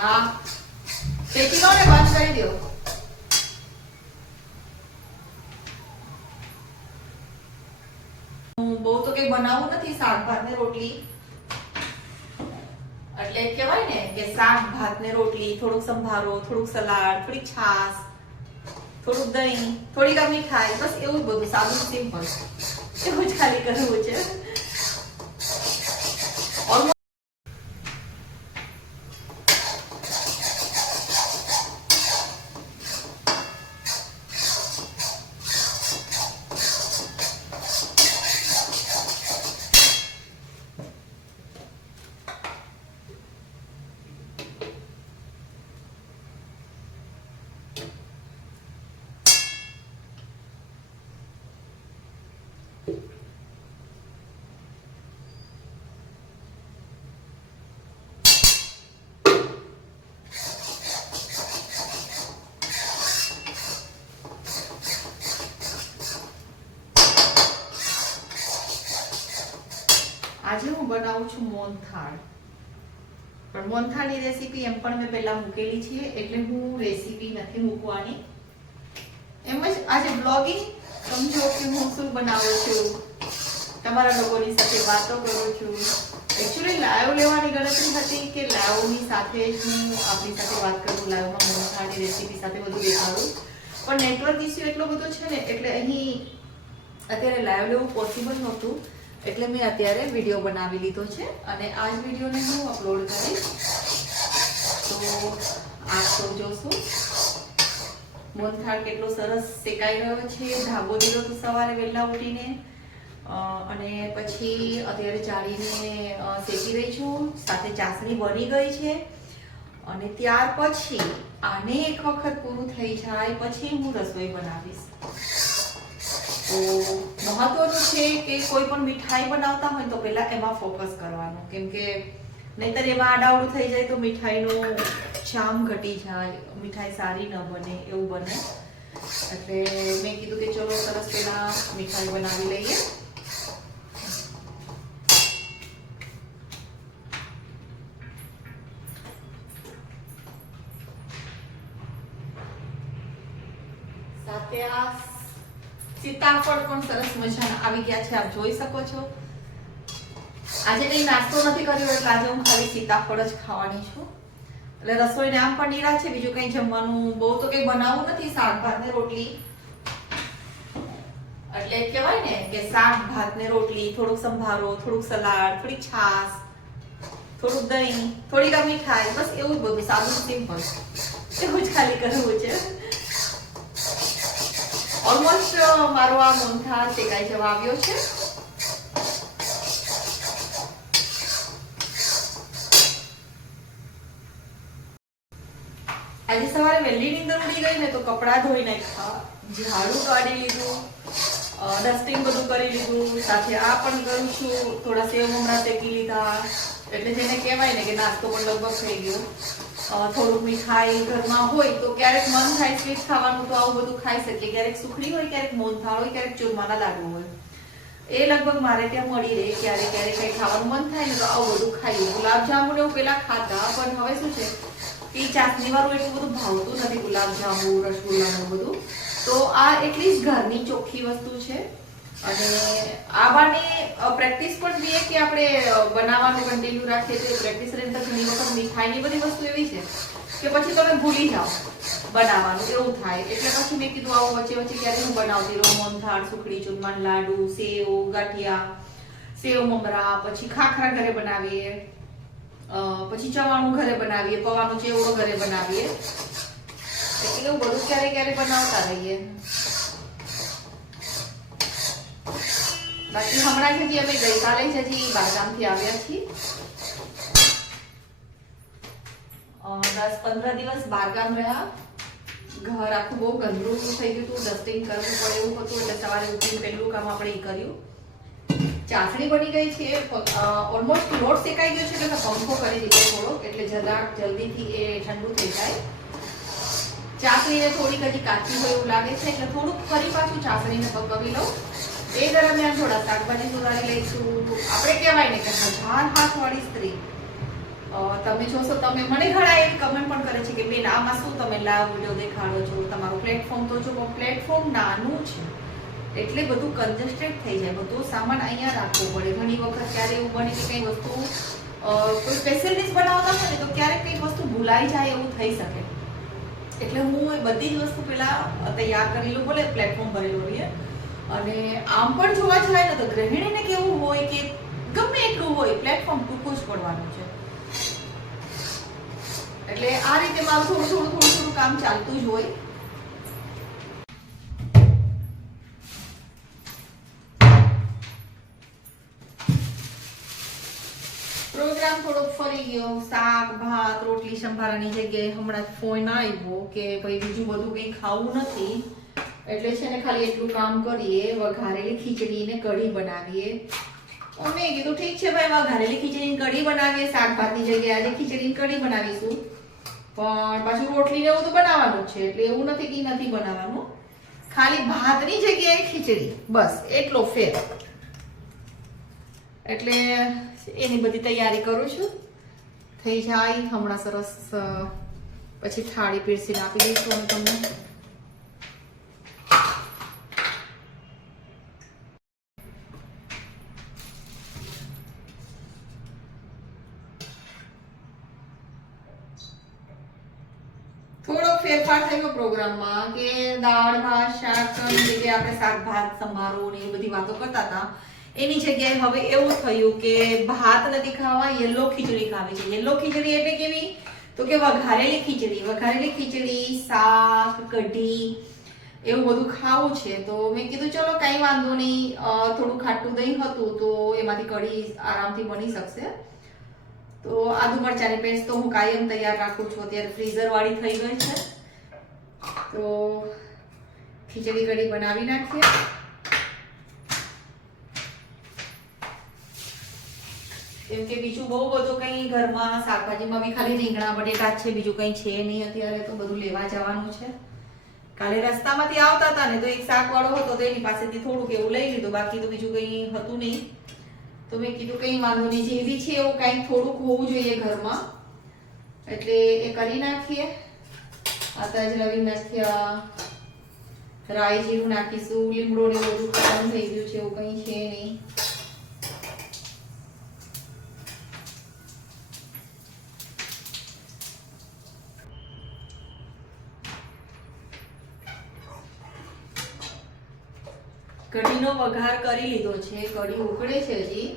હા શેકી લો ને બંધ કરી દો. બહુ તો કઈ બનાવવું નથી, શાક ભાત ને રોટલી એટલે કહેવાય ને કે શાક ભાત ને રોટલી, થોડુંક સંભારો, થોડુંક સલાડ, થોડીક છાશ, થોડુંક દહીં, થોડીક મીઠાઈ, બસ એવું જ બધું સાદું સિમ્પલ એવું જ ખાલી કરવું છે. આજે હું બનાવું છું મોહનથાળ, પણ મોહનથાળની રેસીપી એમ પણ મેં પહેલા મૂકેલી છે એટલે હું રેસીપી નથી મૂકવાની. એમ જ આજે બ્લોગિંગ સમજો કે હું શું બનાવું છું, તમારા લોકોની સાથે વાતો કરું છું. એકચ્યુઅલી લાઈવ લેવાની ગણતરી હતી કે લાઈવની સાથે જ હું આપણી સાથે વાત કરું, લાઈવમાં મોહનથાળની રેસીપી સાથે બધું દેખાડું, પણ નેટવર્ક ઇસ્યુ એટલો બધો છે ને એટલે અહીં અત્યારે લાઈવ લેવું પોસિબલ નહોતું, એટલે મેં અત્યારે વિડીયો બનાવી લીધો છે અને આ જ વિડીયોને હું અપલોડ કરીશ. તો આપ તો જોશો મોહનથાળ કેટલો સરસ શેકાઈ રહ્યો છે. ધાબો દીધો તો સવારે વહેલા ઉઠીને અને પછી અત્યારે ચાળીને શેકી રહી છું. સાથે ચાસણી બની ગઈ છે અને ત્યાર પછી આને એક વખત પૂરું થઈ જાય પછી હું રસોઈ બનાવીશ. તો મહત્વનું છે કે કોઈ પણ મીઠાઈ બનાવતા હોય તો પહેલા એમાં ફોકસ કરવાનું, કેમ કે નહીતર એમાં આડાવડું થઈ જાય તો મીઠાઈનું જામ ઘટી જાય, મીઠાઈ સારી ન બને એવું બને. એટલે મેં કીધું કે ચલો સરસ પહેલા મીઠાઈ બનાવી લઈએ. સાથે આ સીતાફળ પણ સરસ મજાના આવી ગયા છે, આપ જોઈ શકો છો. આજે કઈ નાસ્તો નથી કર્યો એટલે આજે હું ખાલી સીતાફળ જ ખાવાની છું. એટલે રસોઈને આમ પણ નિરા છે, બીજું કઈ જમવાનું બહુ તો કઈ બનાવવું નથી, શાક ભાત ને રોટલી એટલે કહેવાય ને કે શાક ભાત ને રોટલી, થોડુંક સંભારો, થોડુંક સલાડ, થોડીક છાશ, થોડુંક દહીં, થોડીક મીઠાઈ, બસ એવું જ બધું સાદું સિમ્પલ એવું જ ખાલી કરવું છે. ઓલમોસ્ટ મારો આ મોહનથાળ શેકાઈ જવા આવ્યો છે. આજે સવારે વહેલી નીંદર ઉડી ગઈ ને તો કપડાં ધોઈ નાખ્યા, ઝાડુ કાઢી લીધું, ડસ્ટિંગ બધું કરી લીધું, સાથે આ પણ કરું છું. થોડા સેવ મમરા શેકી લીધા, એટલે જેને કહેવાય ને કે નાસ્તો પણ લગભગ થઈ ગયો. થોડુંક મીઠાઈ ઘરમાં હોય તો ક્યારેક મન થાય સ્વીટ ખાવાનું તો આવું બધું ખાઈ શકીએ. ક્યારેક સુખડી હોય, ક્યારેક મોહનથાળ હોય, ક્યારેક ચૂરમાના લાડુ હોય, એ લગભગ મારે ત્યાં મળી રહે. ક્યારેક ક્યારેક કઈ ખાવાનું મન થાય ને તો આવું બધું ખાઈએ. ગુલાબજાંબુ એવું પેલા ખાતા, પણ હવે શું છે કે ચાસણી વાળું એટલું બધું ભાવતું નથી, ગુલાબજાંબુ, રસગુલ્લાનું બધું. તો આ એટલી જ ઘરની ચોખ્ખી વસ્તુ છે અને આવાની પ્રેક્ટિસ પણ જોઈએ કે આપણે બનાવવાનું કન્ટિન્યુ રાખીએ તો પ્રેક્ટિસ ની અંદર ઘણી વખત મીઠાઈની બધી વસ્તુ એવી છે કે પછી તમે ભૂલી જાઓ બનાવવાનું, એવું થાય. એટલે પછી મેં કીધું આવું વચ્ચે વચ્ચે ક્યારે હું બનાવતી રહું. મોહનથાળ, સુખડી, ચૂરમાન લાડુ, સેવ ગાંઠિયા, સેવ મમરા, પછી ખાખરા ઘરે બનાવીએ, પછી ચવાણું ઘરે બનાવીએ, પવાનો ચેવડો ઘરે બનાવીએ, એટલે એવું બધું ક્યારે ક્યારે બનાવતા રહીએ. બાકી હમણાં જ હજી અમે ગઈકાલે જ હજી બહારગામથી આવ્યા છીએ. 10-15 દિવસ બહારગામ રહ્યા. ઘર આખું બહુ ગંદુ થઈ ગયું હતું, ડસ્ટિંગ કરવું પડે એવું હતું, એટલે સવારે ઉઠીને પહેલું કામ આપણે એ કર્યું. ચાસણી બની ગઈ છે, ઓલમોસ્ટ લોટ શેકાઈ ગયો છે એટલે પંખો કરી દીધો થોડો, એટલે જરાક જલ્દીથી એ ઠંડુ થઈ જાય. ચાસણીને થોડીક હજી કાચી હોય એવું લાગે છે એટલે થોડુંક ફરી પાછું ચાસણીને પકવી લઉં. એ દરમિયાન થોડા શાકભાજી સુધારી લઈશું. આપણે કહેવાય ને કે 1000 હાથ વાળી સ્ત્રી તમે જોશો, તમે મને ઘણા એવી કમેન્ટ પણ કરે છે કે બેન આમાં શું તમે લાઈવ વિડીયો દેખાડો છો, તમારું પ્લેટફોર્મ તો જો પ્લેટફોર્મ નાનું છે એટલે બધું કન્જસ્ટેડ થઈ જાય, બધો સામાન અહીંયા રાખવો પડે. ઘણી વખત ક્યારે એવું બને કે કંઈ વસ્તુ કોઈ સ્પેશિયલ ડિશ બનાવતા હોય ને તો ક્યારેક કંઈક વસ્તુ ભૂલાઈ જાય એવું થઈ શકે. એટલે હું એ બધી જ વસ્તુ પહેલા તૈયાર કરેલું, ભલે પ્લેટફોર્મ ભરેલું રહીએ. અને આમ પણ જોવા જાય ને તો ગૃહિણીને કેવું હોય કે ગમે એટલું હોય પ્લેટફોર્મ ટૂંકું જ પડવાનું છે. એટલે આ રીતે મારું થોડું કામ ચાલતું જ હોય. પ્રોગ્રામ થોડોક ફરી ગયો. શાક ભાત રોટલી સંભારાની જગ્યાએ હમણાં ફોન આવ્યો કે ભાઈ બીજું બધું કંઈ ખાવું નથી, એટલે છે ને ખાલી એટલું કામ કરીએ, વઘારેલી ખીચડી ને કઢી બનાવીએ. મેં કીધું ઠીક છે ભાઈ, વઘારેલી ખીચડી કઢી બનાવીએ, શાક ભાતની જગ્યાએ આજે ખીચડી કઢી બનાવીશું. પણ પાછું રોટલી ને એવું તો બનાવવાનું જ છે, એટલે એવું નથી કે નથી બનાવવાનું. ખાલી ભાતની જગ્યાએ ખીચડી, બસ એટલો ફેર. એટલે એની બધી તૈયારી કરું છું. થઈ જાય હમણાં સરસ, પછી થાળી પીરસીને આપી દઈશું હું તમને. થોડોક ફેરફાર થયો પ્રોગ્રામમાં કે દાળ ભાત શાકની જગ્યાએ આપણે શાક ભાત સંભારો ને એ બધી વાતો કરતા હતા, એની જગ્યાએ હવે એવું થયું કે ભાત નથી ખાવા, યલો ખીચડી ખાવી છે. યલો ખીચડી એટલે કેવી? તો કે વઘારેલી ખીચડી. વઘારેલી ખીચડી, શાક, કઢી એવું બધું ખાવું છે. તો મેં કીધું ચલો કાંઈ વાંધો નહીં, થોડું ખાટું દહીં હતું તો એમાંથી કઢી આરામથી બની શકશે. તો આદુ મરચાની પેસ્ટ તો હું કાયમ તૈયાર રાખું છું, અત્યારે ફ્રીઝર વાળી થઈ ગઈ છે. તો ખીચડી કઢી બનાવી નાખીએ. કેમ કે બીજું બહુ બધું કંઈ ઘરમાં શાકભાજીમાં બી ખાલી રીંગણા બટેટા છે, બીજું કંઈ છે નહીં અત્યારે. તો બધું લેવા જવાનું છે. કાલે રસ્તામાંથી આવતા હતા ને તો એક શાક વાળો હતો તો એની પાસેથી થોડુંક એવું લઈ લીધું, બાકી તો બીજું કંઈ હતું નહીં. તો મેં કીધું કંઈ વાંધો નહીં, જેવી છે એવું કંઈક થોડુંક હોવું જોઈએ ઘરમાં, એટલે એ કરી નાખીએ. આતા જ રવી નાખ્યા, રાઈ જીરું નાખીશું, લીમડો ને બધું ખતમ થઈ ગયું છે, એવું કંઈ છે નહીં. કઢીનો વઘાર કરી લીધો છે, કઢી ઉકળે છે હજી.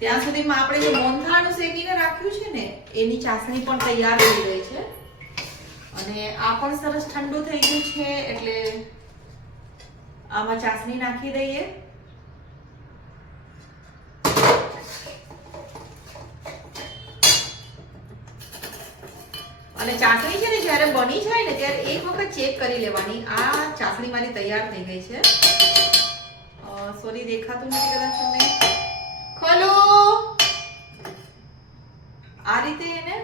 ત્યાં સુધીમાં આપણે જે મોહનથાળનું શેકીને રાખ્યું છે ને એની ચાસણી પણ તૈયાર થઈ ગઈ છે. અને આ પણ સરસ ઠંડુ થઈ ગયું છે, એટલે આમાં ચાસણી નાખી દઈએ. અને ચાસણી છે ને જ્યારે બની જાય ને ત્યારે એક વખત ચેક કરી લેવાની. આ ચાસણી મારી તૈયાર થઈ ગઈ છે. સોરી દેખાતું નથી કદાચ તમને. ખોલો આ રીતે એને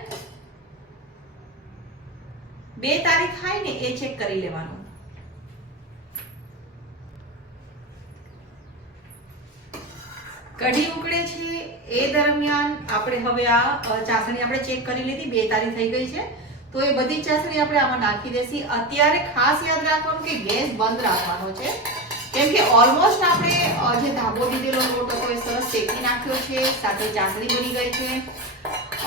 2 તારીખ થાય ને એ ચેક કરી લેવાનું. કઢી ઉકળે છે એ દરમિયાન આપણે હવે આ ચાસણી આપણે ચેક કરી લીધી, 2 તારીખ થઈ ગઈ છે. તો એ બધી ચાસણી આપણે આમાં નાખી દેસી. અત્યારે ખાસ યાદ રાખવાનું કે ગેસ બંધ રાખવાનો છે, કેમ કે ઓલમોસ્ટ આપણે જે ધાબો દીધેલો લોટ હતો એ સરસ શેકી નાખ્યો છે, સાથે ચાસણી બની ગઈ છે.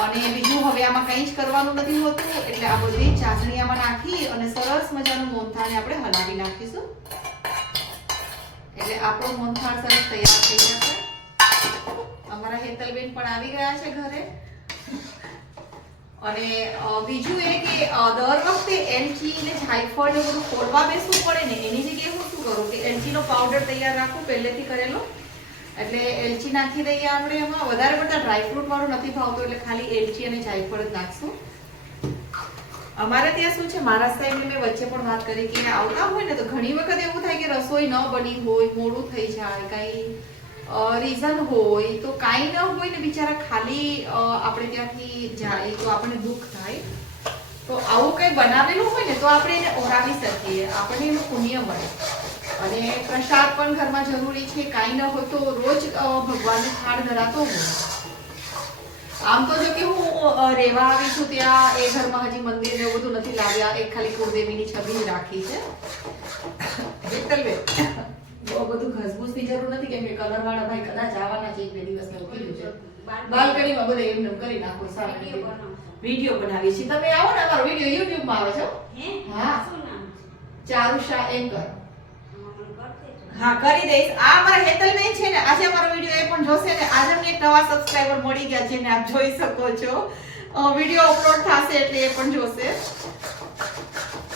અને બીજું હવે આમાં કંઈ જ કરવાનું નથી હોતું, એટલે આ બધી ચાસણી આમાં નાખી અને સરસ મજાનું મોહનથાળને આપણે હલાવી નાખીશું. એટલે આપણો મોહનથાળ સરસ તૈયાર થઈ જશે. અમારા હેતલબેન પણ આવી ગયા છે ઘરે. અને બીજું એ કે દર વખતે એલચી ને જાયફળ ને બધું ખોલવા બેસવું પડે ને, એની જગ્યાએ હું શું કરું કે એલચીનો પાવડર તૈયાર રાખું પહેલેથી કરેલો. એટલે એલચી નાખી દઈએ આપણે એમાં. વધારે પડતા ડ્રાયફ્રૂટ વાળું નથી ભાવતું, એટલે ખાલી એલચી અને જાયફળ જ નાખશું. અમારે ત્યાં શું છે, મહારાષ્ટ્ર મેં વચ્ચે પણ વાત કરી કે આવતા હોય ને તો ઘણી વખત એવું થાય કે રસોઈ ન બની હોય, મોડું થઈ જાય, કઈ રીઝન હોય તો કાંઈ ન હોય ને બિચારા ખાલી આપણે ત્યાંથી જાય તો આપણને દુઃખ થાય. તો આવું કંઈ બનાવેલું હોય ને તો આપણે એને ઓરાવી શકીએ, આપણને એનું પુણ્ય મળે. અને પ્રસાદ પણ ઘરમાં જરૂરી છે. કાંઈ ન હોય તો રોજ ભગવાનનો થાળ ધરાતો હોય. આમ તો જો કે હું રેવા આવી છું ત્યાં એ ઘરમાં હજી મંદિર ને એવું બધું નથી લાવ્યા, એક ખાલી કુળદેવીની છબી જ રાખી છે. હેતલબેન બહુ બધું ઘસબૂસની જરૂર નથી કેમ કે કલર વાળા ભાઈ કદાચ આવવાના છે, 1-2 દિવસમાં એવું કીધું છે. બાલ્કનીમાં બધે એમને કરી નાખો, સારું વિડિયો બનાવી છે. તમે આવો ને, અમારો વિડિયો YouTube માં આવે છે. હા, શું નામ છે? ચારુષા એન્કર. હા, કરી દઈશ. આ અમારા હેતલબેન છે ને, આજે અમારો વિડિયો એ પણ જોશે ને. આજે અમને એક નવા સબસ્ક્રાઇબર મળી ગયા છે ને, આપ જોઈ શકો છો. વિડિયો અપલોડ થશે એટલે એ પણ જોશે.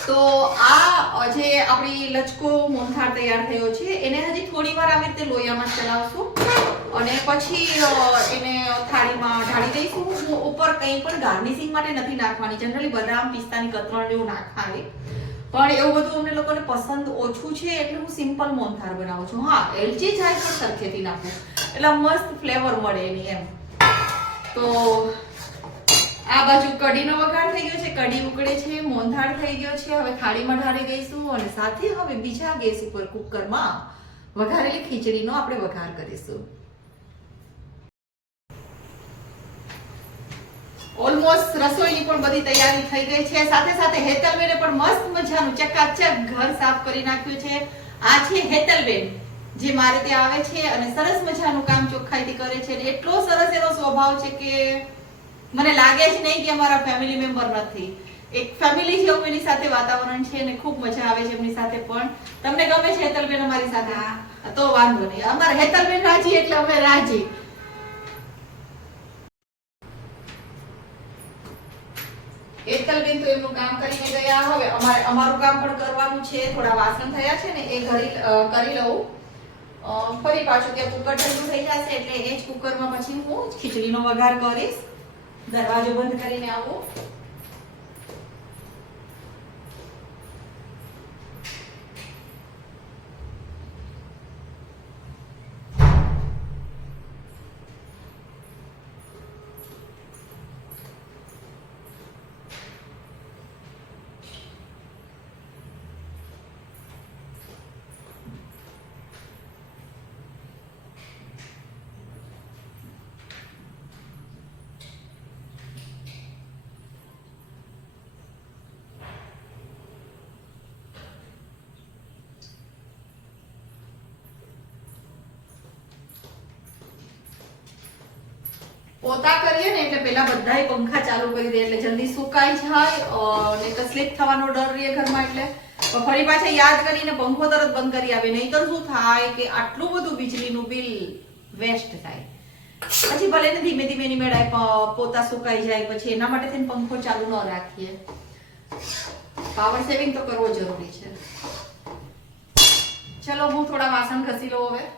તો આ જે આપણી લચકો મોહનથાળ તૈયાર થયો છે, એને હજી થોડી વાર આવી રીતે લોયામાં ચલાવશું અને પછી એને થાળીમાં ઢાળી દઈશું. હું ઉપર કંઈ પણ ગાર્નિશિંગ માટે નથી નાખવાની. જનરલી બદામ, પિસ્તાની કતરણ એવું નાખાય, પણ એવું બધું અમને લોકોને પસંદ ઓછું છે એટલે હું સિમ્પલ મોહનથાળ બનાવું છું. હા, એલચી જાય પણ સરખેથી નાખું એટલે મસ્ત ફ્લેવર મળે એની એમ. તો આ બાજુ કઢીનો વઘાર થઈ ગયો છે, કઢી ઉકળે છે, મોહનથાળ થઈ ગયો છે. હવે થાળીમાં ઢાળી દઈશું અને સાથે હવે બીજા ગેસ ઉપર કુકરમાં વઘારેલી ખીચડીનો આપણે વઘાર કરીશું. ઓલમોસ્ટ રસોઈની પણ બધી તૈયારી થઈ ગઈ છે. સાથે સાથે હેતલબેને પણ મસ્ત મજાનું ચકાચક ઘર સાફ કરી નાખ્યું છે. આ છે હેતલબેન જે મારે ત્યાં આવે છે અને સરસ મજાનું કામ ચોખ્ખાઈથી કરે છે. એટલો સરસ એનો સ્વભાવ છે કે મને લાગે જ નહીં કે અમારા ફેમિલી મેમ્બર નથી. એક ફેમિલી જેવું એની સાથે વાતાવરણ છે અને ખૂબ મજા આવે છે એમની સાથે પણ. તમને ગમે છે હેતલબેન અમારી સાથે? તો વાંધો નહીં, અમારા હેતલબેન રાજી એટલે અમે રાજી. હેતલબેન તો એમનું કામ કરીને ગયા. હવે અમારું કામ પણ કરવાનું છે. થોડા વાસણ થયા છે ને એ કરી લઉં. ફરી પાછું ત્યાં કુકર ઠંડુ થઈ જશે એટલે એ જ કુકરમાં પછી હું ખીચડીનો વઘાર કરીશ. દરવાજો બંધ કરીને આવું. પોતા કરીએ ને એટલે પેલા બધાય પંખા ચાલુ કરી દે એટલે જલ્દી સુકાઈ જાય અને તો સ્લીપ થવાનો ડર રહે ઘરમાં. એટલે ફરી પાછા યાદ કરીને પંખો તરત બંધ કરી આવે. નહીતર શું થાય કે આટલું બધું વીજળીનું બિલ વેસ્ટ થાય. પછી ભલે ને ધીમે ધીમે ની મેળાય પોતા સુકાઈ જાય પછી એના માટે થઈને પંખો ચાલુ ન રાખીએ. પાવર સેવિંગ તો કરવો જરૂરી છે. ચલો હું થોડા વાસણ ઘસી લઉં હવે.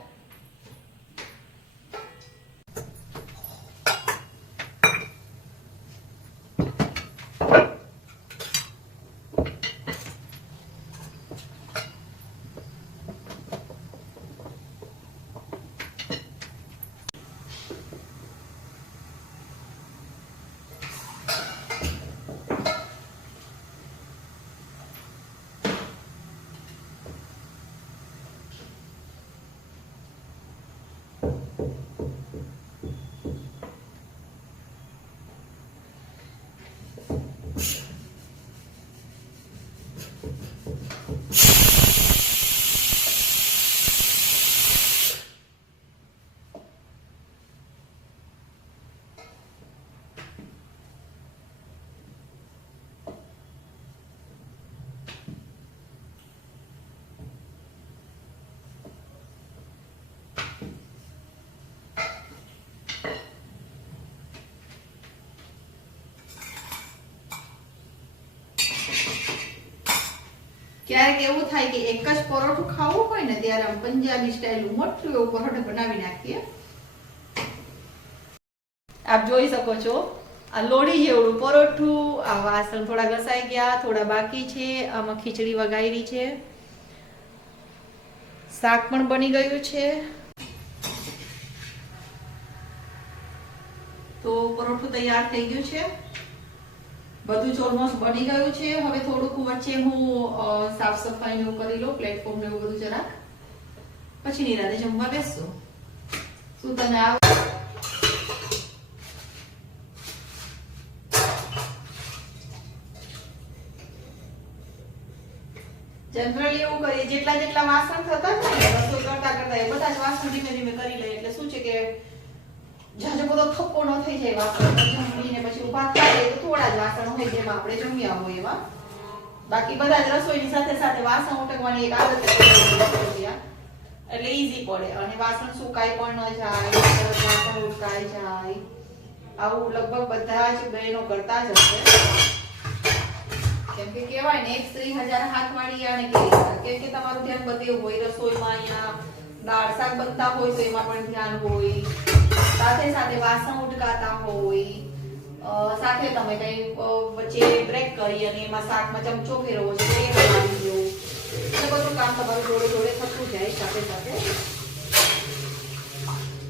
ક્યારેક એવું થાય કે એક જ પરોઠું ખાવું હોય ને ત્યારે આમ પંજાબી સ્ટાઈલનું મોટું એવું પરોઠું બનાવી નાખીએ. આપ જોઈ શકો છો આ લોડી જેવડું પરોઠું. આ વાસણ થોડા ઘસાઈ ગયા, થોડા બાકી છે. આમાં ખીચડી વઘારી છે, શાક પણ બની ગયું છે. તો પરોઠું તૈયાર થઈ ગયું છે. બધું જ ઓલમોસ્ટ બની ગયું છે. હવે થોડુંક વચ્ચે હું સાફ સફાઈ ને કરી લઉં, પ્લેટફોર્મ ને એવું બધું જરાક, પછી નિરાંતે જમવા બેસશું. શું તમે આવો? જનરલી એવું કરીએ જેટલા જેટલા વાસણ થતા જ ને રસોઈ કરતા કરતા એ બધા જ વાસણ ધીમે ધીમે કરી લઈએ એટલે શું છે કે જાજો બધો થપ્પો ન થઈ જાય વાસણ જમીને પછી ઉભા થાય તો થોડા જ વાસણ હોય જેમાં આપણે જમ્યા હોય એવા બાકી બધા જ રસોઈની સાથે સાથે વાસણ ઉટકવાની એક આદત એટલે ઈઝી પડે અને વાસણ સુકાઈ પણ ન જાય તરત વાસણ ઉટકાઈ જાય આવું લગભગ બધા જ બહેનો કરતા જ હશે કેમ કે કહેવાય ને એક સ્ત્રી 1000 હાથવાળી આને કેમ કે તમારું ધ્યાન બધે હોય રસોઈમાં અહીંયા દાળ શાક બનતા હોય તો એમાં પણ ધ્યાન હોય સાથે સાથે વાસણ ઉટકાતા હોય સાથે તમે કઈ વચ્ચે બ્રેક કરી અને એમાં શાકમાં ચમચો ફેરવો છો એ હલાવી દો એટલે બધું કામ તમારું જોડે જોડે થતું જાય સાથે સાથે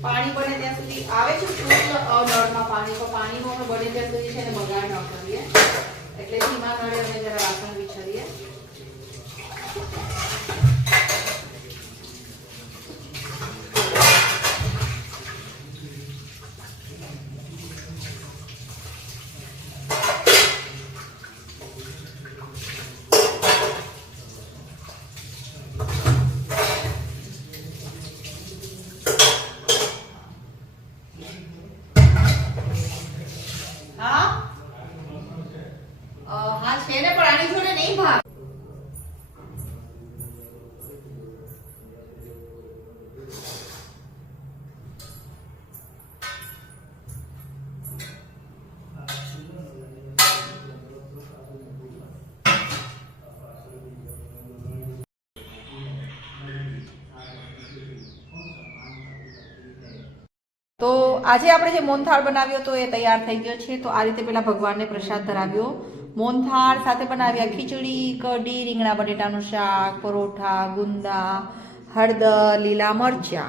પાણી બને ત્યાં સુધી આવે છે નળમાં પાણી તો પાણીનો બને ત્યાં સુધી છે ને બગાડ ન કરીએ એટલે ધીમા નળે અમે જરા વાસણ વિચારીએ હા છે ને પણ આની જોડે નહીં ભાગ તો આજે આપણે જે મોહનથાળ બનાવ્યો તો એ તૈયાર થઈ ગયો છે તો આ રીતે પેલા ભગવાનને પ્રસાદ ધરાવ્યો મોહનથાળ સાથે બનાવ્યા ખીચડી કઢી રીંગણા બટેટાનું શાક પરોઠા ગુંદા હળદર લીલા મરચા